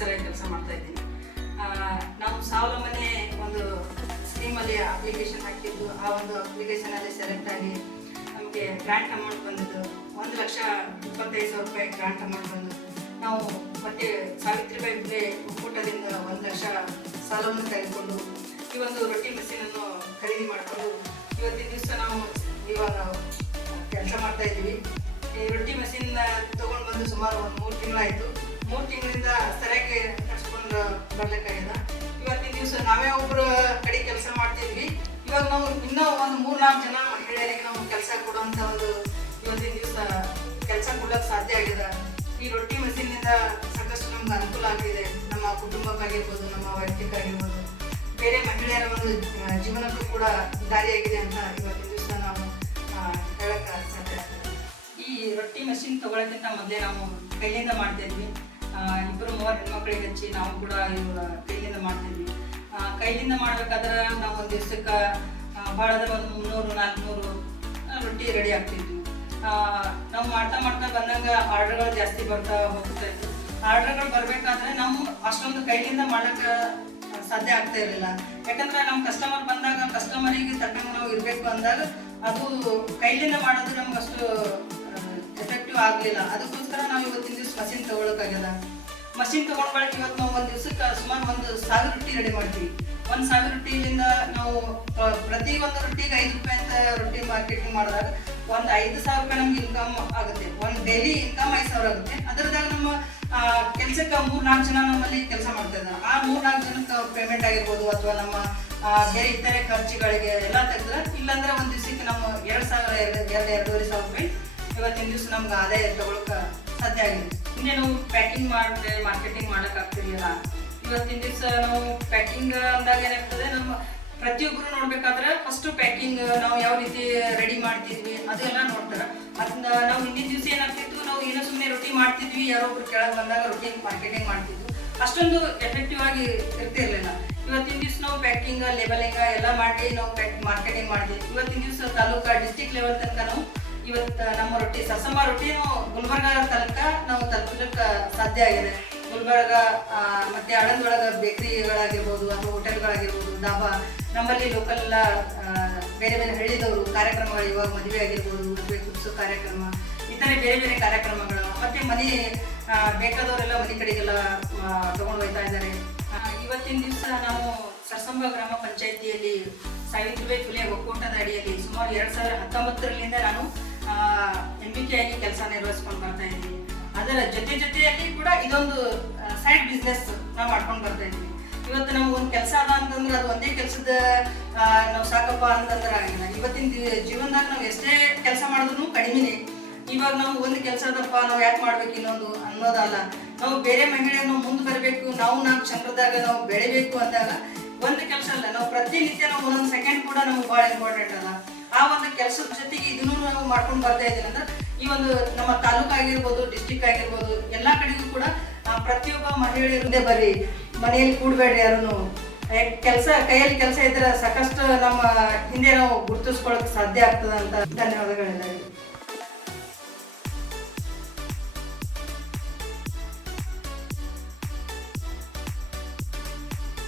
ಸರಿಯಾಗಿ ಕೆಲಸ ಮಾಡ್ತಾ ಇದ್ದೀನಿ. ನಾವು ಸ್ವಾವಲಂಬನೆ ಒಂದು ಸ್ಕೀಮಲ್ಲಿ ಅಪ್ಲಿಕೇಶನ್ ಹಾಕಿದ್ದು, ಆ ಒಂದು ಅಪ್ಲಿಕೇಶನಲ್ಲಿ ಸೆಲೆಕ್ಟ್ ಆಗಿ ನಮಗೆ ಗ್ರಾಂಟ್ ಅಮೌಂಟ್ ಬಂದಿದ್ದು 1,25,000 ರೂಪಾಯಿ ಗ್ರಾಂಟ್ ಅಮೌಂಟ್ ಬಂದು ನಾವು ಮತ್ತೆ ಸಾವಿತ್ರಿಬಾಯಿ ಫುಲೆ ಒಕ್ಕೂಟದಿಂದ 1,00,000 ಸಾಲವನ್ನು ತೆಗೆದುಕೊಂಡು ಈ ಒಂದು ರೊಟ್ಟಿ ಮಷೀನನ್ನು ಖರೀದಿ ಮಾಡಿಕೊಂಡು ಇವತ್ತಿನ ದಿವಸ ನಾವು ಇವಾಗ ಕೆಲಸ ಮಾಡ್ತಾ ಇದ್ದೀವಿ. ಈ ರೊಟ್ಟಿ ಮಷೀನ್ ತೊಗೊಂಡು ಬಂದು ಸುಮಾರು ಒಂದು 3 ತಿಂಗಳಾಯಿತು. 3 ತಿಂಗಳಿಂದ ಸರಿಯಾಗಿ ನಡ್ಸ್ಕೊಂಡು ಬರ್ಲಿಕ್ಕಾಗ್ಯದ. ಇವತ್ತಿನ ದಿವಸ ನಾವೇ ಒಬ್ಬರು ಕಡೆ ಕೆಲಸ ಮಾಡ್ತಿದ್ವಿ. ಇವಾಗ ನಾವು ಇನ್ನೂ ಒಂದು 3-4 ಜನ ಮಹಿಳೆಯರಿಗೆ ನಾವು ಕೆಲಸ ಕೊಡುವಂಥ ಒಂದು ಇವತ್ತಿನ ದಿವಸ ಕೆಲಸ ಕೊಡೋಕ್ಕೆ ಸಾಧ್ಯ ಆಗಿದೆ. ಈ ರೊಟ್ಟಿ ಮಷೀನಿಂದ ಸಾಕಷ್ಟು ನಮ್ಗೆ ಅನುಕೂಲ ಆಗಿದೆ. ನಮ್ಮ ಕುಟುಂಬಕ್ಕಾಗಿರ್ಬೋದು, ನಮ್ಮ ವೈಯಕ್ತಿಕಾಗಿರ್ಬೋದು, ಬೇರೆ ಮಹಿಳೆಯರ ಒಂದು ಜೀವನಕ್ಕೂ ಕೂಡ ದಾರಿಯಾಗಿದೆ ಅಂತ ಇವತ್ತಿನ ದಿವಸ ನಾವು ಹೇಳಕ್ಕೆ ಸಾಧ್ಯ ಆಗ್ತದೆ. ಈ ರೊಟ್ಟಿ ಮಷೀನ್ ತಗೊಳ್ಳೋಕ್ಕಿಂತ ಮೊದಲೇ ನಾವು ಕೈಲಿಂದ ಮಾಡ್ತಿದ್ವಿ. 2-3 ಹೆಣ್ಮಕ್ಳಿಗೆ ಹಚ್ಚಿ ನಾವು ಕೂಡ ಕೈಲಿಂದ ಮಾಡ್ತಿದ್ವಿ. ಕೈಲಿಂದ ಮಾಡ್ಬೇಕಾದ್ರೆ ನಾವು ಒಂದು ದಿವಸಕ್ಕೆ ಭಾಳದ್ರೆ ಒಂದು 300-400 ರೊಟ್ಟಿ ರೆಡಿ ಆಗ್ತಿದ್ವಿ. ನಾವು ಮಾಡ್ತಾ ಬಂದಂಗೆ ಆರ್ಡರ್ಗಳು ಜಾಸ್ತಿ ಬರ್ತಾ ಹೋಗ್ತಾ ಇತ್ತು. ಆರ್ಡರ್ಗಳು ಬರಬೇಕಾದ್ರೆ ನಾವು ಅಷ್ಟೊಂದು ಕೈಲಿಂದ ಮಾಡೋಕ್ಕೆ ಸಾಧ್ಯ ಆಗ್ತಾ ಇರಲಿಲ್ಲ. ಯಾಕಂದ್ರೆ ನಮ್ಮ ಕಸ್ಟಮರ್ ಬಂದಾಗ ಕಸ್ಟಮರಿಗೆ ತಕ್ಕಂಗೆ ನಾವು ಇರಬೇಕು ಅಂದಾಗ ಅದು ಕೈಲಿಂದ ಮಾಡೋದು ನಮ್ಗೆ ಅಷ್ಟು ಎಫೆಕ್ಟಿವ್ ಆಗಲಿಲ್ಲ. ಅದಕ್ಕೋಸ್ಕರ ನಾವು ಇವತ್ತಿನ ದಿವಸ ಮಷೀನ್ ತೊಗೊಳಕ್ಕಾಗ್ಯದ. ಮಷೀನ್ ತೊಗೊಂಡು ಬಳಕ ಇವತ್ತು ನಾವು ಒಂದು ದಿವಸಕ್ಕೆ ಸುಮಾರು 1,000 ರೊಟ್ಟಿ ರೆಡಿ ಮಾಡ್ತೀವಿ. 1,000 ರೊಟ್ಟಿಯಿಂದ ನಾವು ಪ್ರತಿ ಒಂದು ರೊಟ್ಟಿಗೆ 5 ರೂಪಾಯಿ ಅಂತ ರೊಟ್ಟಿ ಮಾರ್ಕೆಟಿಂಗ್ ಮಾಡಿದಾಗ ಒಂದು 5,000 ರೂಪಾಯಿ ನಮ್ಗೆ ಇನ್ಕಮ್ ಆಗುತ್ತೆ. ಒಂದು ಡೈಲಿ ಇನ್ಕಮ್ 5,000 ಆಗುತ್ತೆ. ಅದರದಾಗ ನಮ್ಮ ಕೆಲಸಕ್ಕೆ 3-4 ಜನ ನಮ್ಮಲ್ಲಿ ಕೆಲಸ ಮಾಡ್ತಾ ಇದ್ದಾರೆ. ಆ 3-4 ಜನಕ್ಕೆ ಪೇಮೆಂಟ್ ಆಗಿರ್ಬೋದು ಅಥವಾ ನಮ್ಮ ಬೇರೆ ಇತರೆ ಖರ್ಚುಗಳಿಗೆ ಎಲ್ಲ ತೆಗೆದ್ರೆ, ಇಲ್ಲಾಂದ್ರೆ ಒಂದು ದಿವಸಕ್ಕೆ ನಮ್ಮ 2,000-2,500 ರೂಪಾಯಿ ಇವತ್ತಿನ ದಿವಸ ನಮ್ಗೆ ಆದಾಯ ತಗೊಳಕ್ಕೆ ಸಾಧ್ಯ ಆಗಿದೆ. ಹಿಂದೆ ನಾವು ಪ್ಯಾಕಿಂಗ್ ಮಾಡಿದ್ರೆ ಮಾರ್ಕೆಟಿಂಗ್ ಮಾಡೋಕ್ಕಾಗ್ತಿರ್ಲಿಲ್ಲ. ಇವತ್ತಿನ ದಿವಸ ನಾವು ಪ್ಯಾಕಿಂಗ್ ಅಂದಾಗ ಏನಾಗ್ತದೆ, ನಮ್ಮ ಪ್ರತಿಯೊಬ್ಬರು ನೋಡ್ಬೇಕಾದ್ರೆ ಫಸ್ಟ್ ಪ್ಯಾಕಿಂಗ್ ನಾವು ಯಾವ ರೀತಿ ರೆಡಿ ಮಾಡ್ತಿದ್ವಿ ಅದೆಲ್ಲ ನೋಡ್ತಾರೆ. ಅದನ್ನ ನಾವು ಹಿಂದಿನ ದಿವಸ ಏನಾಗ್ತಿತ್ತು, ನಾವು ಏನೋ ಸುಮ್ಮನೆ ರೊಟ್ಟಿ ಮಾಡ್ತಿದ್ವಿ, ಯಾರೊಬ್ರು ಕೆಳಗೆ ಬಂದಾಗ ರೊಟ್ಟಿ ಮಾರ್ಕೆಟಿಂಗ್ ಮಾಡ್ತಿದ್ವಿ, ಅಷ್ಟೊಂದು ಎಫೆಕ್ಟಿವ್ ಆಗಿ ಇರ್ತಿರ್ಲಿಲ್ಲ. ಇವತ್ತಿನ ದಿವಸ ನಾವು ಪ್ಯಾಕಿಂಗ್ ಲೇಬಲಿಂಗ್ ಎಲ್ಲ ಮಾಡಿ ನಾವು ಮಾರ್ಕೆಟಿಂಗ್ ಮಾಡಿದ್ವಿ. ಇವತ್ತಿನ ದಿವಸ ತಾಲೂಕಾ ಡಿಸ್ಟಿಕ್ ಲೆವೆಲ್ ತನಕ ನಾವು ಇವತ್ತು ನಮ್ಮ ರೊಟ್ಟಿ ಸಸಂಬ ರೊಟ್ಟಿ ಗುಲ್ಬರ್ಗ ತನಕ ನಾವು ತಲುಪಲಿಕ್ಕೆ ಸಾಧ್ಯ ಆಗಿದೆ. ಗುಲ್ಬರ್ಗ ಮತ್ತೆ ಆಳಂದೊಳಗೆ ಬೇಕರಿಗಳಾಗಿರ್ಬೋದು ಅಥವಾ ಹೋಟೆಲ್ಗಳಾಗಿರ್ಬೋದು, ಡಾಬಾ, ನಮ್ಮಲ್ಲಿ ಲೋಕಲ್ ಬೇರೆ ಬೇರೆ ಹಳ್ಳಿದವರು ಕಾರ್ಯಕ್ರಮಗಳು, ಇವಾಗ ಮದುವೆ ಆಗಿರ್ಬೋದು, ಮದುವೆ ಕುಡಿಸೋ ಕಾರ್ಯಕ್ರಮ, ಇತರೆ ಬೇರೆ ಬೇರೆ ಕಾರ್ಯಕ್ರಮಗಳು, ಮತ್ತೆ ಮನೆ ಬೇಕಾದವರೆಲ್ಲ ಮನೆ ಕಡೆಗೆಲ್ಲ ತಗೊಂಡು ಹೋಗ್ತಾ ಇದ್ದಾರೆ. ಇವತ್ತಿನ ದಿವಸ ನಾವು ಸರ್ಸಂಬ ಗ್ರಾಮ ಪಂಚಾಯಿತಿಯಲ್ಲಿ ಸಾವಿತ್ರಿಬಾಯಿ ಫುಲೆ ಒಕ್ಕೂಟದ ಅಡಿಯಲ್ಲಿ ಸುಮಾರು 2019ರಿಂದ ನಾನು MBK ಆಗಿ ಕೆಲಸ ನಿರ್ವಹಿಸ್ಕೊಂಡು ಬರ್ತಾ ಇದ್ದೀನಿ. ಅದರ ಜೊತೆಯಲ್ಲಿ ಕೂಡ ಇದೊಂದು ಸೈಡ್ ಬಿಸ್ನೆಸ್ ನಾವು ಮಾಡ್ಕೊಂಡು ಬರ್ತಾ ಇದ್ದೀವಿ. ಇವತ್ತು ನಾವು ಒಂದು ಕೆಲಸ ಅದ ಅಂತಂದ್ರೆ ಅದು ಒಂದೇ ಕೆಲಸದ ನಾವು ಸಾಕಪ್ಪ ಅಂತಂದ್ರೆ ಆಗಿಲ್ಲ. ಇವತ್ತಿನ ಜೀವನದಾಗ ನಾವು ಎಷ್ಟೇ ಕೆಲಸ ಮಾಡಿದ್ರು ಕಡಿಮೆನೆ. ಇವಾಗ ನಾವು ಒಂದು ಕೆಲಸ ಅದಪ್ಪ ನಾವು ಯಾಕೆ ಮಾಡ್ಬೇಕು ಇನ್ನೊಂದು ಅನ್ನೋದಲ್ಲ. ನಾವು ಬೇರೆ ಮಹಿಳೆಯರು ನಾವು ಮುಂದೆ ಬರಬೇಕು, ನಾವು 4 ಕ್ಷೇತ್ರದಾಗ ನಾವು ಬೆಳಿಬೇಕು ಅಂದಾಗ ಒಂದು ಕೆಲಸ ಅಲ್ಲ, ನಾವು ಪ್ರತಿನಿತ್ಯ ನಾವು ಒಂದೊಂದು ಸೆಕೆಂಡ್ ಕೂಡ ನಮ್ಗೆ ಭಾಳ ಇಂಪಾರ್ಟೆಂಟ್ ಅಲ್ಲ. ಆ ಒಂದು ಕೆಲಸದ ಜೊತೆಗೆ ಇದನ್ನು ನಾವು ಮಾಡ್ಕೊಂಡು ಬರ್ತಾ ಇದ್ದೀವಿ ಅಂದ್ರೆ ಈ ಒಂದು ನಮ್ಮ ತಾಲೂಕು ಆಗಿರ್ಬೋದು, ಡಿಸ್ಟಿಕ್ ಆಗಿರ್ಬೋದು, ಎಲ್ಲ ಕಡೆಗೂ ಕೂಡ ಪ್ರತಿಯೊಬ್ಬ ಮಹಿಳೆಯರೇ ಬರ್ರಿ, ಮನೆಯಲ್ಲಿ ಕೂಡಬೇಡ್ರಿ ಯಾರು. ಕೈಯಲ್ಲಿ ಕೆಲಸ ಇದ್ರೆ ಸಾಕಷ್ಟು ನಮ್ಮ ಹಿಂದೆ ನಾವು ಗುರುತಿಸ್ಕೊಳ್ಳೋಕೆ ಸಾಧ್ಯ ಆಗ್ತದೆ ಅಂತ ಧನ್ಯವಾದಗಳಿದ್ದಾರೆ.